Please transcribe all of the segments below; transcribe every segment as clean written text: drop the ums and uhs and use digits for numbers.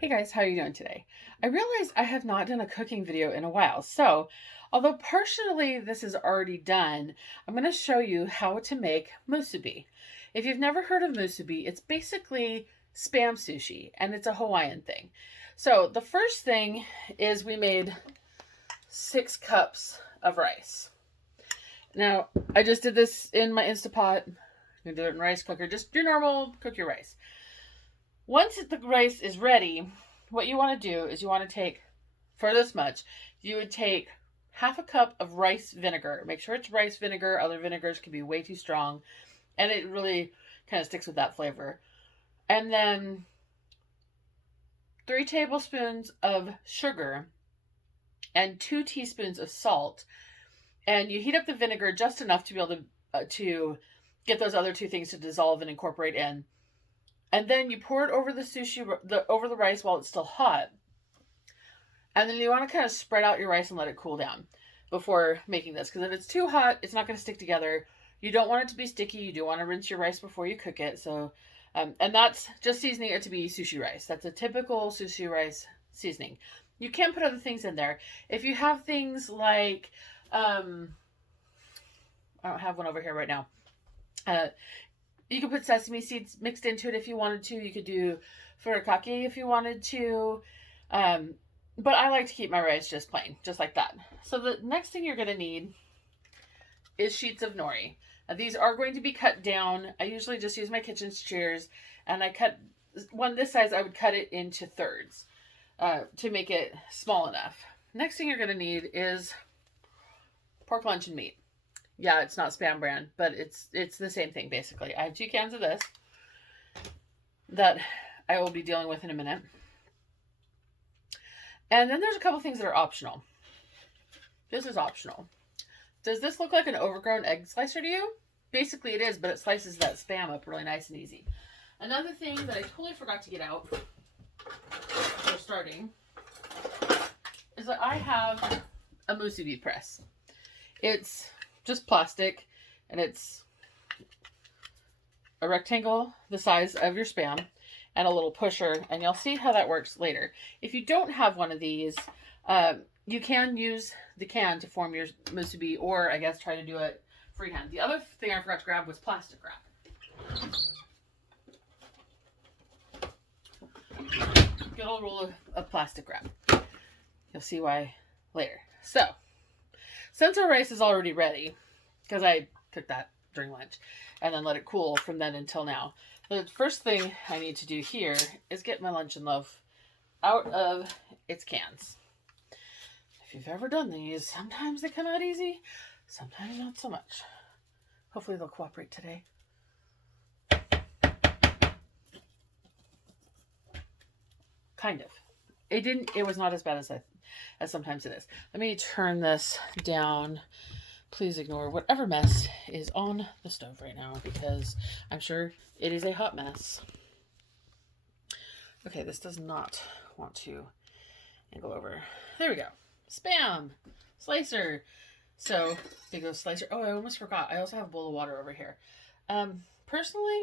Hey guys, how are you doing today? I realize I have not done a cooking video in a while, so although partially this is already done, I'm going to show you how to make musubi. If you've never heard of musubi, it's basically spam sushi, and it's a Hawaiian thing. So the first thing is we made 6 cups of rice. Now, I just did this in my Instapot. You can do it in rice cooker, just your normal cook your rice. Once the rice is ready, what you want to do is you want to take, for this much, you would take half a cup of rice vinegar. Make sure it's rice vinegar. Other vinegars can be way too strong, and it really kind of sticks with that flavor. And then 3 tablespoons of sugar and 2 teaspoons of salt. And you heat up the vinegar just enough to be able to get those other 2 things to dissolve and incorporate in. And then you pour it over over the rice while it's still hot. And then you want to kind of spread out your rice and let it cool down before making this. Because if it's too hot, it's not going to stick together. You don't want it to be sticky. You do want to rinse your rice before you cook it. So, and that's just seasoning it to be sushi rice. That's a typical sushi rice seasoning. You can put other things in there. If you have things like, I don't have one over here right now. You could put sesame seeds mixed into it if you wanted to. You could do furikake if you wanted to. But I like to keep my rice just plain, just like that. So the next thing you're going to need is sheets of nori. Now, these are going to be cut down. I usually just use my kitchen shears, and I cut one this size. I would cut it into thirds to make it small enough. Next thing you're going to need is pork luncheon meat. Yeah, it's not Spam brand, but it's the same thing basically. I have 2 cans of this that I will be dealing with in a minute. And then there's a couple things that are optional. This is optional. Does this look like an overgrown egg slicer to you? Basically it is, but it slices that Spam up really nice and easy. Another thing that I totally forgot to get out for starting is that I have a Musubi press. It's just plastic, and it's a rectangle the size of your Spam and a little pusher, and you'll see how that works later. If you don't have one of these, you can use the can to form your musubi, or I guess try to do it freehand. The other thing I forgot to grab was plastic wrap. Good old roll of plastic wrap. You'll see why later. So, since our rice is already ready, because I cooked that during lunch and then let it cool from then until now, the first thing I need to do here is get my luncheon loaf out of its cans. If you've ever done these, sometimes they come out easy, sometimes not so much. Hopefully they'll cooperate today. Kind of. It was not as bad as sometimes it is. Let me turn this down. Please ignore whatever mess is on the stove right now, because I'm sure it is a hot mess. Okay, this does not want to angle over. There we go. Spam slicer. So big goes slicer. Oh, I almost forgot. I also have a bowl of water over here. Personally,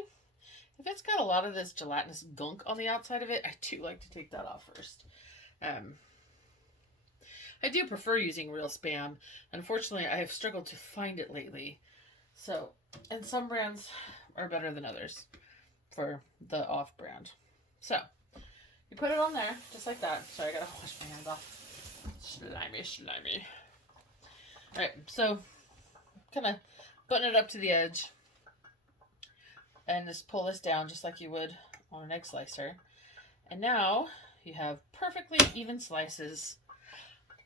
if it's got a lot of this gelatinous gunk on the outside of it, I do like to take that off first. I do prefer using real Spam. Unfortunately, I have struggled to find it lately. So, and some brands are better than others for the off brand. So, you put it on there, just like that. Sorry, I gotta wash my hands off. Slimy. Alright, so, kind of button it up to the edge. And just pull this down just like you would on an egg slicer. And now, you have perfectly even slices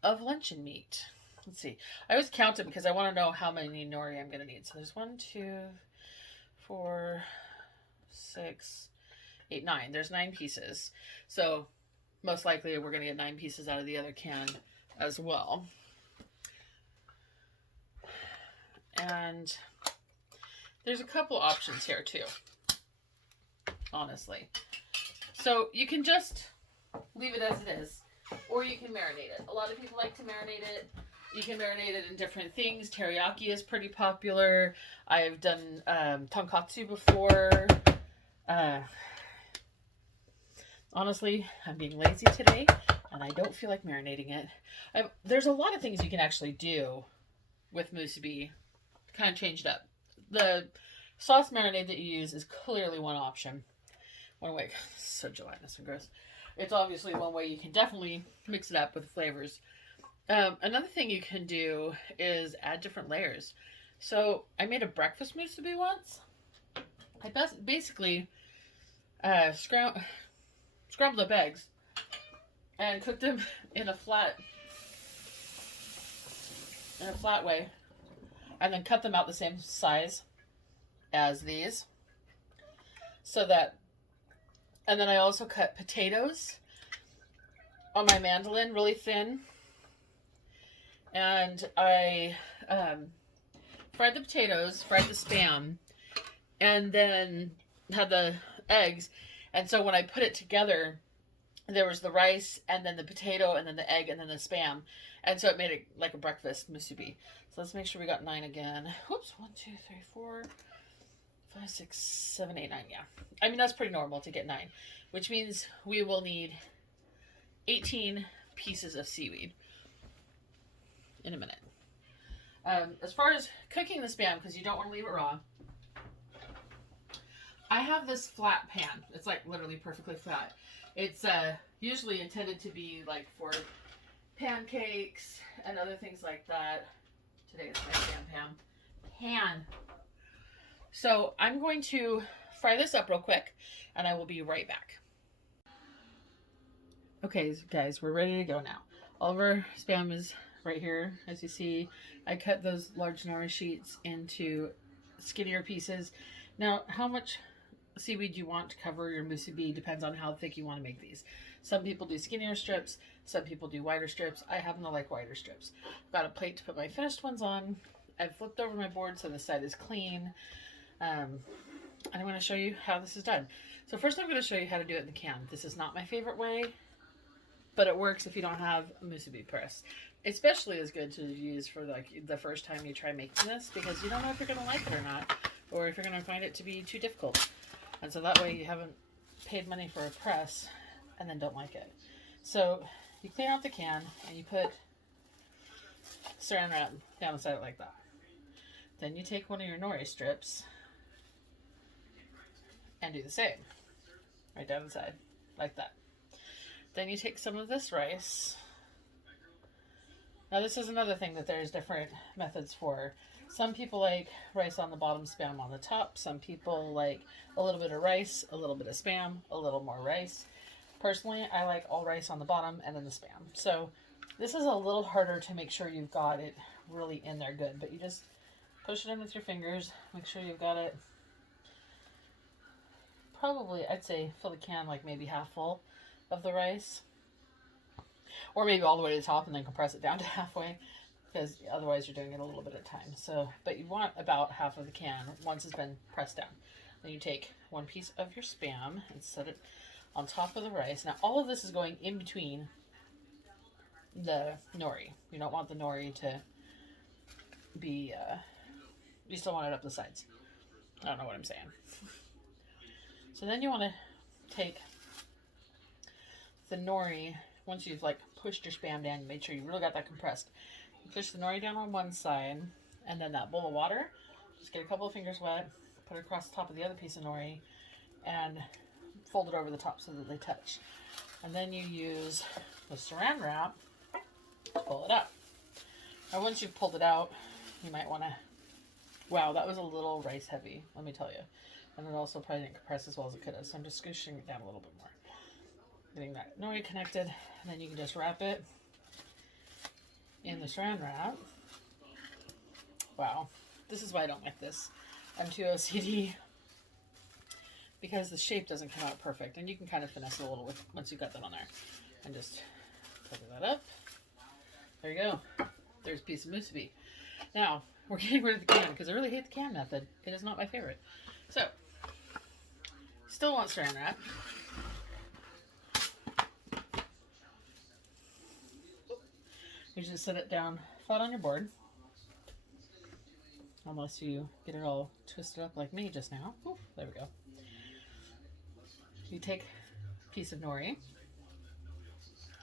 of luncheon meat. Let's see. I always count them because I want to know how many nori I'm going to need. So there's 1, 2, 4, 6, 8, 9. There's 9 pieces. So most likely we're going to get 9 pieces out of the other can as well. And there's a couple options here too, honestly. So you can just leave it as it is, or you can marinate it. A lot of people like to marinate it. You can marinate it in different things. Teriyaki is pretty popular. I've done tonkatsu before. Honestly, I'm being lazy today and I don't feel like marinating it. There's a lot of things you can actually do with musubi, kind of changed up. The sauce marinade that you use is clearly one option. One way, so gelatinous and gross. It's obviously one way you can definitely mix it up with flavors. Another thing you can do is add different layers. So I made a breakfast musubi once. I basically scrambled up eggs and cooked them in a flat way, and then cut them out the same size as these, so that, and then I also cut potatoes on my mandolin really thin, and I fried the potatoes, fried the Spam, and then had the eggs. And so when I put it together, there was the rice and then the potato and then the egg and then the Spam. And so it made it like a breakfast musubi. So let's make sure we got 9 again. Whoops, 1, 2, 3, 4, 5, 6, 7, 8, 9. Yeah. I mean, that's pretty normal to get 9, which means we will need 18 pieces of seaweed in a minute. As far as cooking the Spam, because you don't want to leave it raw, I have this flat pan. It's like literally perfectly flat. It's usually intended to be like for pancakes and other things like that. Today is my pan. So I'm going to fry this up real quick and I will be right back. Okay, guys, we're ready to go now. All of our Spam is right here. As you see, I cut those large nori sheets into skinnier pieces. Now, how much seaweed you want to cover your musubi depends on how thick you want to make these. Some people do skinnier strips, some people do wider strips. I happen to like wider strips. I've got a plate to put my finished ones on. I've flipped over my board so the side is clean. And I'm going to show you how this is done. So first I'm going to show you how to do it in the can. This is not my favorite way, but it works if you don't have a musubi press. Especially is good to use for like the first time you try making this, because you don't know if you're going to like it or not, or if you're going to find it to be too difficult. And so that way you haven't paid money for a press and then don't like it. So you clean out the can and you put saran wrap down the side like that. Then you take one of your nori strips and do the same. Right down the side, like that. Then you take some of this rice. Now this is another thing that there's different methods for. Some people like rice on the bottom, Spam on the top. Some people like a little bit of rice, a little bit of Spam, a little more rice. Personally, I like all rice on the bottom and then the Spam. So this is a little harder to make sure you've got it really in there good, but you just push it in with your fingers, make sure you've got it probably, I'd say, fill the can like maybe half full of the rice, or maybe all the way to the top and then compress it down to halfway, because otherwise you're doing it a little bit at a time. So, but you want about half of the can once it's been pressed down. Then you take one piece of your Spam and set it on top of the rice. Now all of this is going in between the nori. You don't want the nori to be, you still want it up the sides. I don't know what I'm saying. So then you want to take the nori, once you've like pushed your Spam down, you made sure you really got that compressed. You push the nori down on one side, and then that bowl of water, just get a couple of fingers wet, put it across the top of the other piece of nori, and fold it over the top so that they touch. And then you use the saran wrap to pull it out. Now once you've pulled it out, you might want to, wow, that was a little rice heavy, let me tell you. And it also probably didn't compress as well as it could have, so I'm just scooshing it down a little bit more. Getting that nori connected, and then you can just wrap it in the saran wrap. Wow, this is why I don't like this. I'm too OCD, because the shape doesn't come out perfect, and you can kind of finesse it a little with once you've got that on there. And just cover that up. There you go. There's a piece of musubi. Now, we're getting rid of the can, because I really hate the can method. It is not my favorite. So, still want saran wrap. You just set it down flat on your board, unless you get it all twisted up like me just now. Ooh, there we go. You take piece of nori.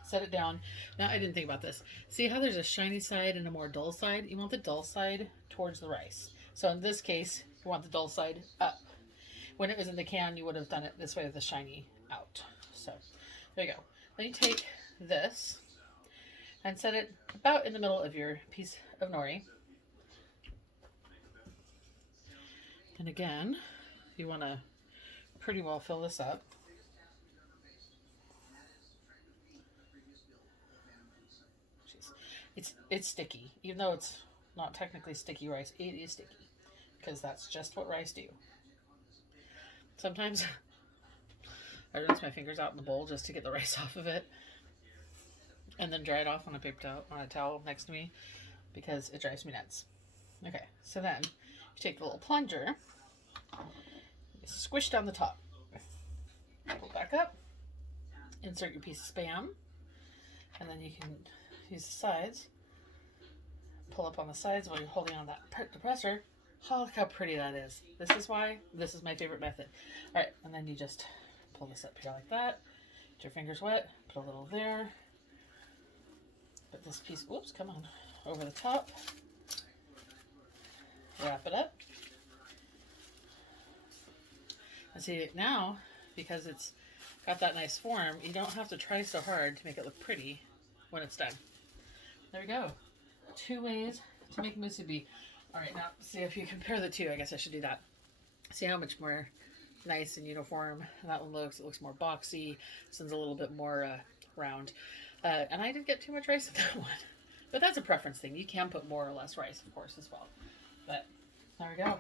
Set it down. Now, I didn't think about this. See how there's a shiny side and a more dull side? You want the dull side towards the rice. So in this case, you want the dull side up. When it was in the can, you would have done it this way with the shiny out. So there you go. Then you take this and set it about in the middle of your piece of nori. And again, you want to pretty well fill this up. It's sticky, even though it's not technically sticky rice. It is sticky because that's just what rice do. Sometimes I rinse my fingers out in the bowl just to get the rice off of it, and then dry it off on a paper towel, on a towel next to me, because it drives me nuts. Okay, so then you take the little plunger, you squish down the top, pull back up, insert your piece of Spam, and then you can use the sides, pull up on the sides while you're holding on that depressor. Oh, look how pretty that is. This is why this is my favorite method. All right, and then you just pull this up here like that. Get your fingers wet, put a little there. Put this piece, whoops, come on, over the top. Wrap it up. And see, now, because it's got that nice form, you don't have to try so hard to make it look pretty when it's done. There we go. 2 ways to make musubi. All right, now see if you compare the two. I guess I should do that. See how much more nice and uniform that one looks. It looks more boxy. This one's a little bit more round. And I didn't get too much rice in that one. But that's a preference thing. You can put more or less rice, of course, as well. But there we go.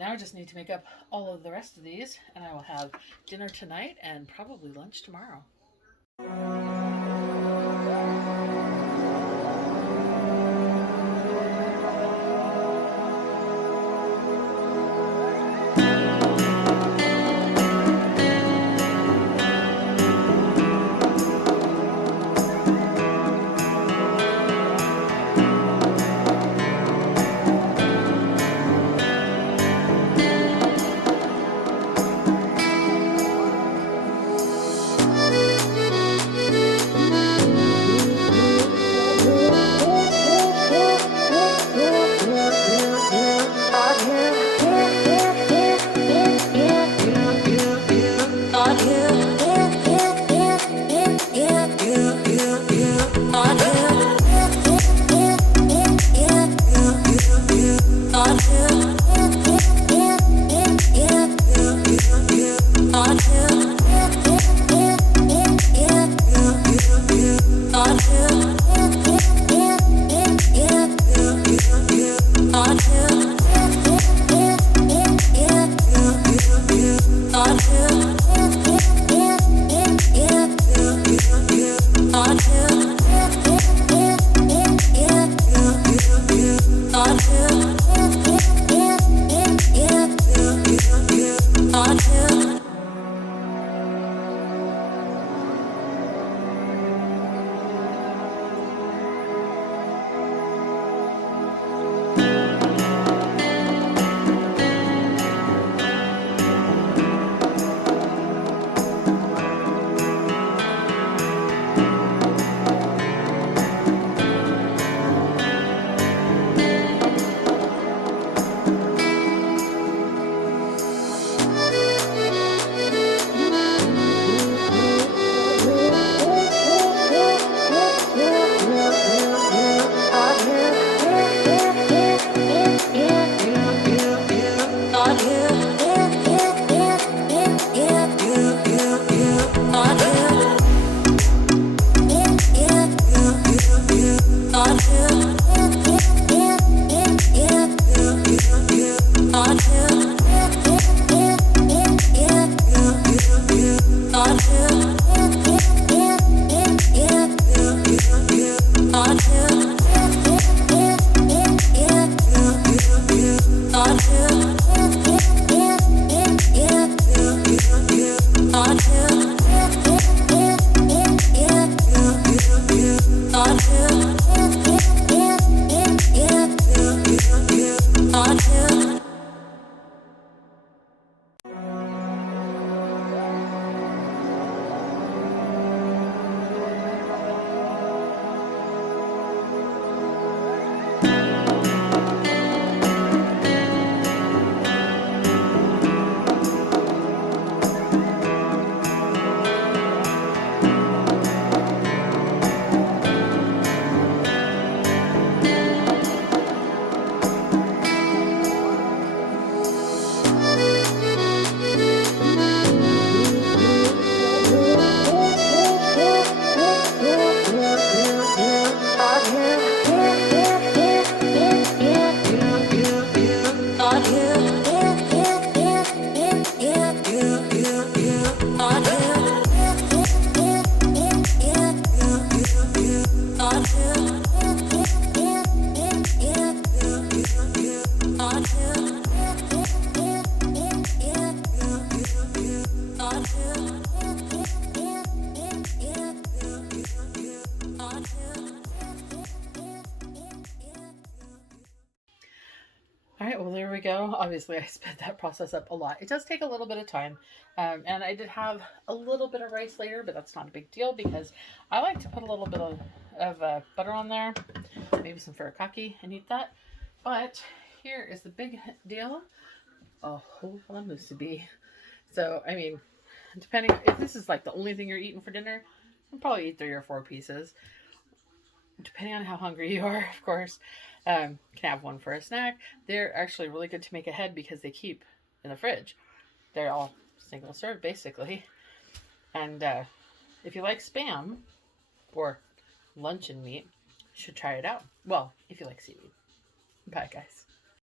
Now I just need to make up all of the rest of these, and I will have dinner tonight and probably lunch tomorrow. go. Obviously, I sped that process up a lot. It does take a little bit of time. And I did have a little bit of rice later, but that's not a big deal because I like to put a little bit of butter on there, maybe some furikake, and eat that. But here is the big deal: a whole lot of musubi. So, I mean, depending if this is like the only thing you're eating for dinner, you'll probably eat 3 or 4 pieces. Depending on how hungry you are, of course. Can have one for a snack. They're actually really good to make ahead because they keep in the fridge. They're all single serve basically. And if you like spam or luncheon meat, you should try it out. Well, if you like seaweed. Bye, guys.